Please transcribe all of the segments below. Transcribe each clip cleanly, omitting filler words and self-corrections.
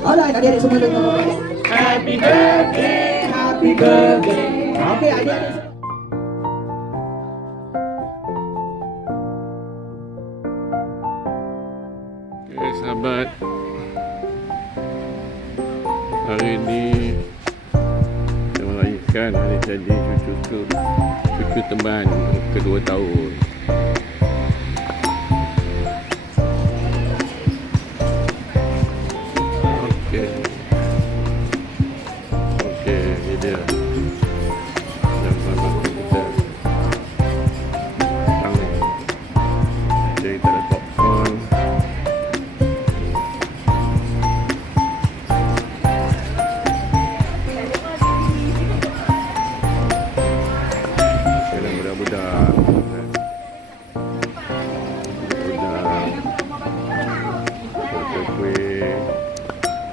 Alright, adik-adik semua dengar. Happy birthday, happy birthday. Okay, adik-adik. Okay, sahabat. Hari ini kita merayakan hari jadi cucu teman kedua tahun. Okey, ini dia. Yang mana kita datang ni. Jadi kita ada popcorn. Budak-budak kuih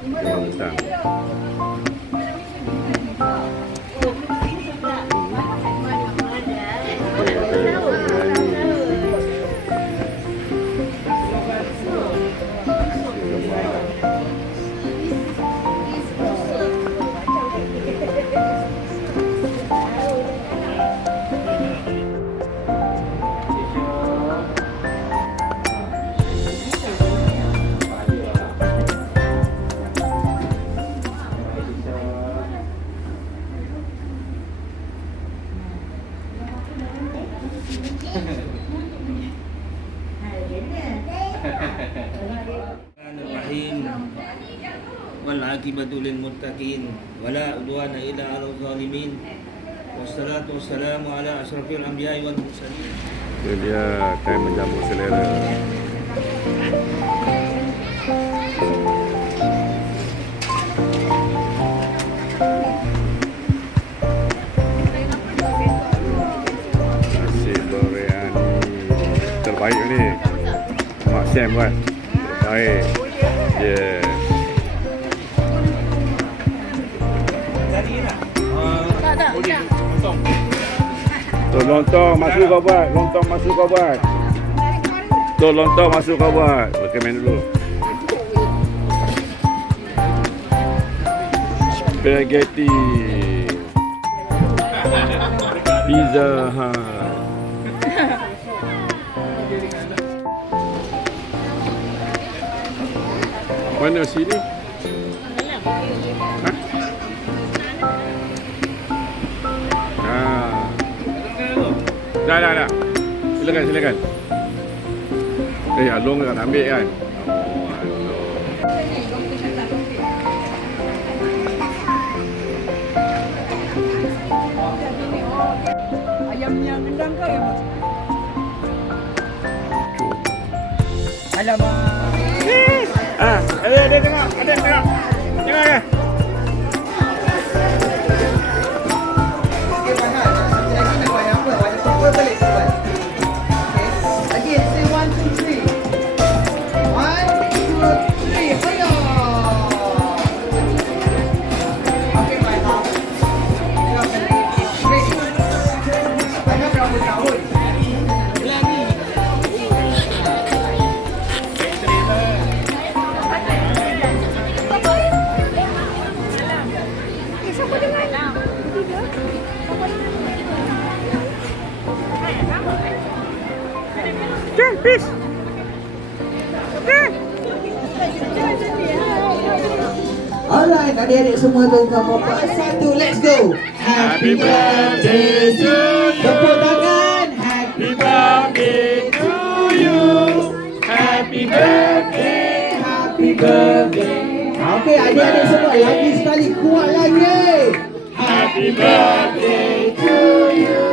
jangan besar. والعاقبة للمتقين ولا عدوان إلا على الظالمين والصلاة والسلام على أشرف الأنبياء والمرسلين. Itu dia time menjamu selera. Nasi biryani terbaik ni. Mak Sam buat. Terbaik. Yeah. Tu lontong masuk kau buat. Lontong masuk kau buat. Tu lontong masuk kau buat. Okey, main dulu. Spaghetti. Pizza Hut. Mana sini? Dah. Silakan. Along nak ambil kan? Ayam yang rendang ke ayam apa? Alamak. Ada tengok. Tengok ya. Peace. Alright, adik-adik semua tuan-tuan bapa. Satu, let's go. Happy birthday to you. Tepuk tangan. Happy birthday to you. Happy birthday. Happy birthday. Okey, adik-adik semua lagi sekali kuat lagi. Happy birthday to you.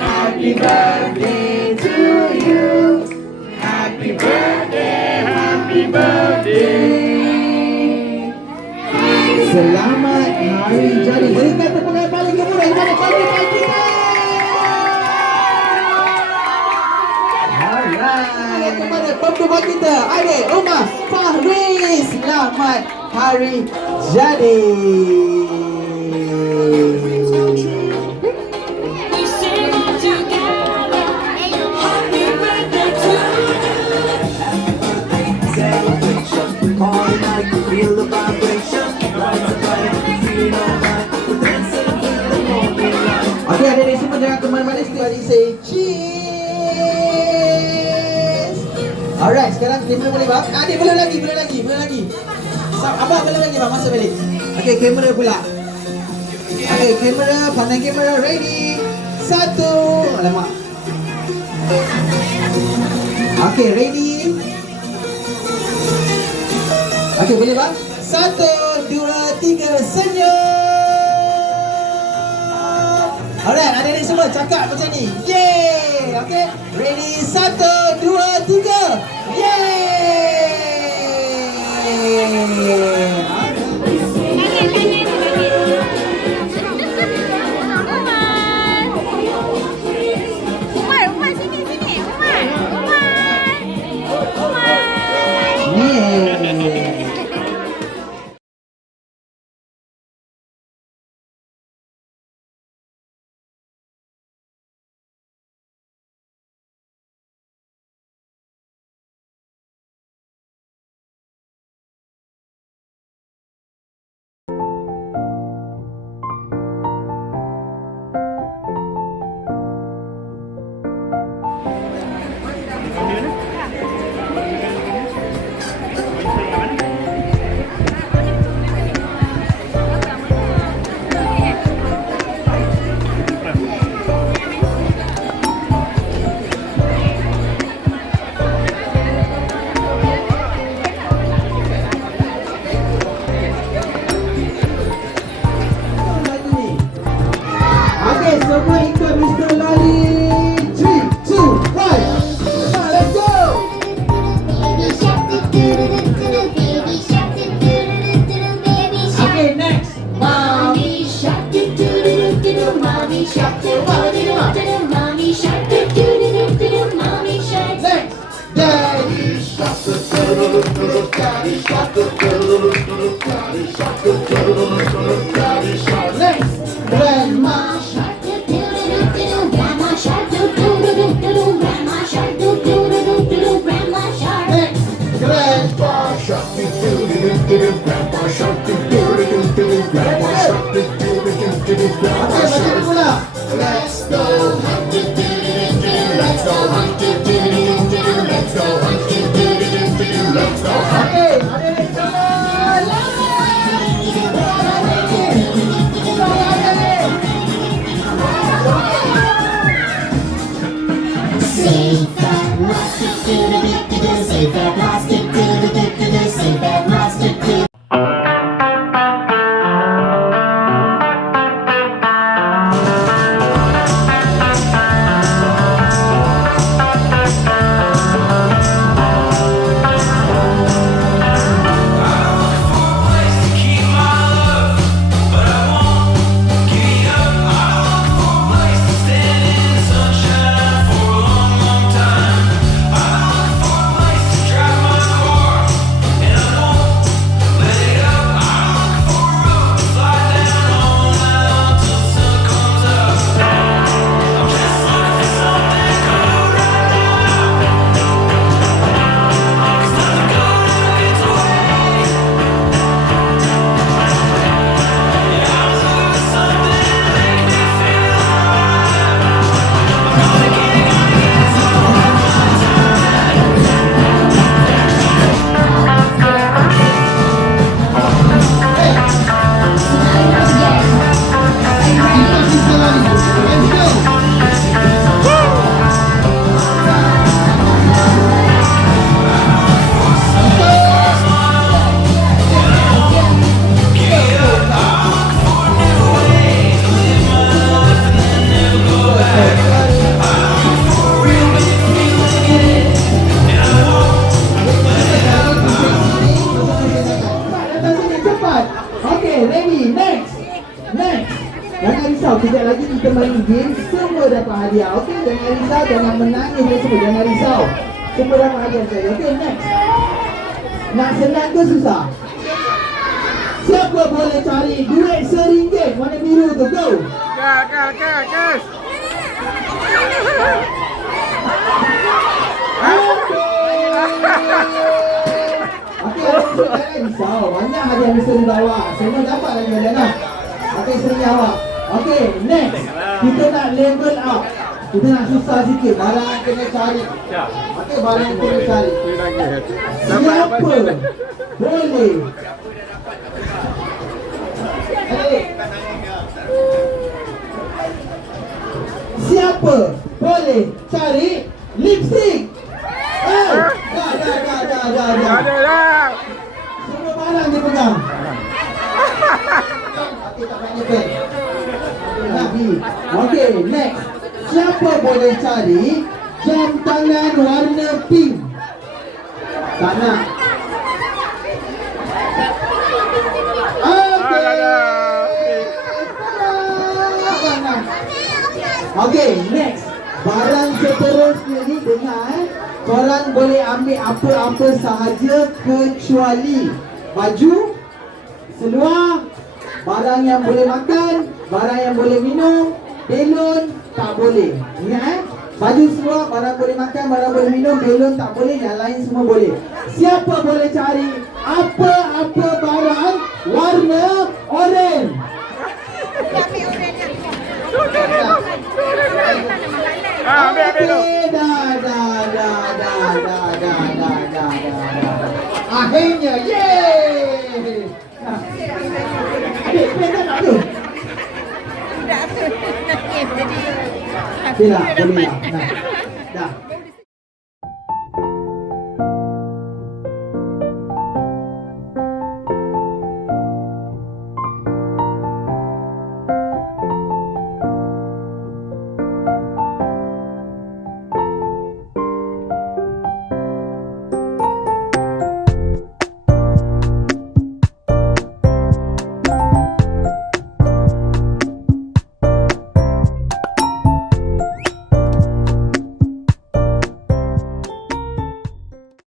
Happy birthday to you. Happy birthday. Happy birthday. Selamat hari jadi. Berikan tepukan paling kemudian kepada pagi-pagi kita. Alright, kepada pembuka kita, adik Umar Fahri. Selamat hari jadi. Feel the vibe. sekarang kamera boleh bang? Adik belum lagi. Abang belum lagi bang, masuk balik. Okey, kamera pula. Okey, kamera, pandang kamera, ready. 1. Alamak. Okey, ready. Okey, boleh bang? 1, 2, 3, senyum. Alright, adik-adik semua cakap macam ni. Yeay. Okey, ready. 1, 2, 3. Yeay. Umar sini. Umar. Yeay. Okey, semua ikut Mr. Lali. 3, 2, 1. Let's go. Okay, next. Mommy shark do do do do do, mommy shark do do do do, mommy shark do do do do, mommy shark. Next. Daddy shark do do do do, daddy shark do do do do, daddy shark do do do, daddy shark. Next. Grandma Shark do do do do, grandma shark do do do do, grandma shark do do do do, grandma shark. next. Grandpa shark do do do do, grandpa shark do do do do, grandpa shark do do do do, grandpa shark. Pula. Let's go hunt do do do do, let's go hunt do do do do, let's go hunt do do do do, let's go hunt. Okay, adik-adik Save that plastic do do do do, save that plastic do do do do, save that plastic do. Sekejap lagi kita main game, semua dapat hadiah. Okey, jangan risau, jangan menangis ya semua, jangan risau. Semua dapat hadiah saya. Okey, next. Nak senang ke susah? Siapa boleh cari duit RM1? Warna biru tu, go. Gas. Okey, jangan risau. Banyak hadiah mesti dibawa. Semua dapat lagi hadiah. Okey, seringnya awak. Okey, next. Kita nak level up. Kita nak susah sikit. Barang yang kena cari. Okey, barang yang kena cari. Siapa boleh? Siapa boleh cari lipstick? Dah. Semua barang dia pegang. Okey, tak banyak pen. Nabi. Okey, next. Siapa boleh cari jam tangan warna pink? Tak nak. Okey, next. Barang seterusnya ni dengar korang boleh ambil apa-apa sahaja kecuali baju, seluar, barang yang boleh makan, barang yang boleh minum, belon tak boleh. Ingat baju, seluar, barang boleh makan, barang boleh minum, belon tak boleh, yang lain semua boleh. Siapa boleh cari apa-apa barang warna oranye? Ambil tu. Dah. Akhirnya, yeay. Adik, pen tak ada? Dah tu. Jadi Okey lah, boleh lah. Nah.